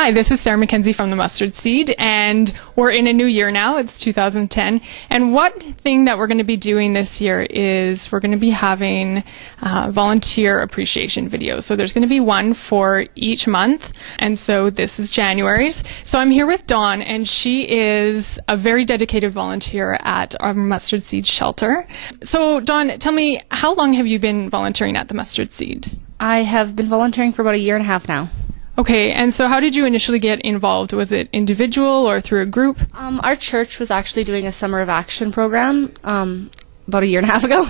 Hi, this is Sarah Mackenzie from the Mustard Seed, and we're in a new year now. It's 2010. And one thing that we're going to be doing this year is we're going to be having volunteer appreciation videos. So there's going to be one for each month, and so this is January's. So I'm here with Dawn, and she is a very dedicated volunteer at our Mustard Seed shelter. So Dawn, tell me, how long have you been volunteering at the Mustard Seed? I have been volunteering for about a year and a half now. Okay, and so how did you initially get involved? Was it individual or through a group? Our church was actually doing a summer of action program about a year and a half ago,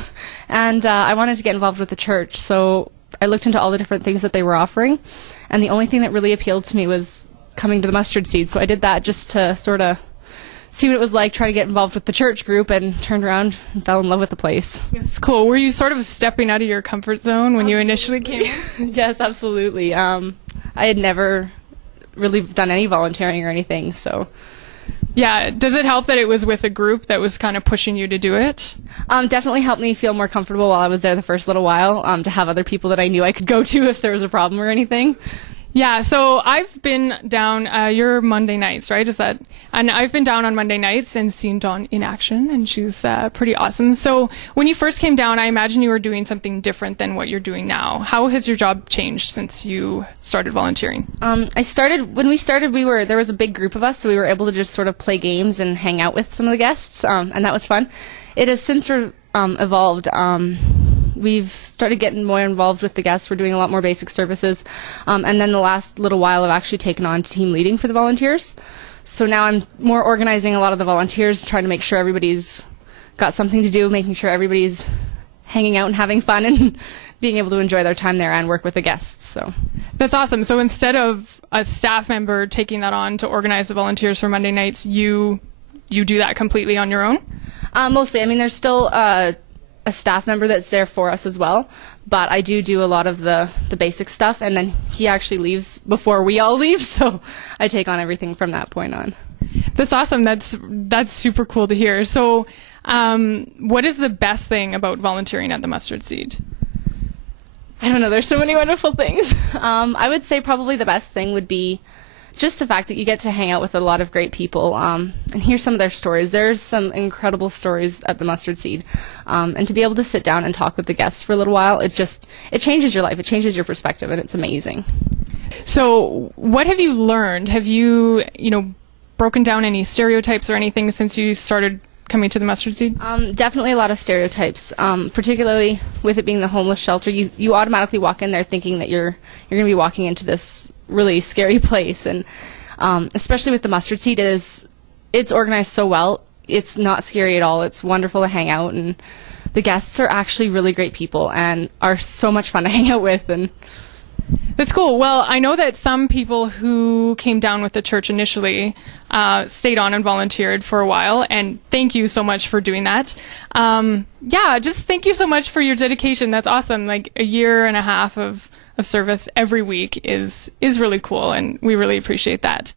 and I wanted to get involved with the church, so I looked into all the different things that they were offering, and the only thing that really appealed to me was coming to the Mustard Seed, so I did that just to sort of see what it was like, try to get involved with the church group, and turned around and fell in love with the place. It's cool. Were you sort of stepping out of your comfort zone when you initially came? Yes, absolutely. I had never really done any volunteering or anything, so. Yeah, does it help that it was with a group that was kind of pushing you to do it? Definitely helped me feel more comfortable while I was there the first little while, to have other people that I knew I could go to if there was a problem or anything. Yeah, so I've been down, your Monday nights, right? Is that? And I've been down on Monday nights and seen Dawn in action, and she's pretty awesome. So when you first came down, I imagine you were doing something different than what you're doing now. How has your job changed since you started volunteering? When we started, there was a big group of us, so we were able to just sort of play games and hang out with some of the guests, and that was fun. It has since evolved. We've started getting more involved with the guests. We're doing a lot more basic services. And then the last little while I've actually taken on team leading for the volunteers. So now I'm more organizing a lot of the volunteers, trying to make sure everybody's got something to do, making sure everybody's hanging out and having fun and being able to enjoy their time there and work with the guests. So that's awesome. So instead of a staff member taking that on to organize the volunteers for Monday nights, you do that completely on your own? Mostly. I mean, there's still a staff member that's there for us as well, but I do a lot of the basic stuff, and then he actually leaves before we all leave, so I take on everything from that point on. That's awesome. That's super cool to hear. So what is the best thing about volunteering at the Mustard Seed? I don't know, there's so many wonderful things. I would say probably the best thing would be just the fact that you get to hang out with a lot of great people and hear some of their stories. There's some incredible stories at the Mustard Seed. And to be able to sit down and talk with the guests for a little while, it changes your life. It changes your perspective, and it's amazing. So what have you learned? Have you, broken down any stereotypes or anything since you started coming to the Mustard Seed? Definitely a lot of stereotypes, particularly with it being the homeless shelter. You automatically walk in there thinking that you're going to be walking into this really scary place, and especially with the Mustard Seed, it's organized so well. It's not scary at all. It's wonderful to hang out, and the guests are actually really great people and are so much fun to hang out with. And that's cool. Well, I know that some people who came down with the church initially stayed on and volunteered for a while, and thank you so much for doing that. Just thank you so much for your dedication. That's awesome. Like a year and a half of service every week is really cool, and we really appreciate that.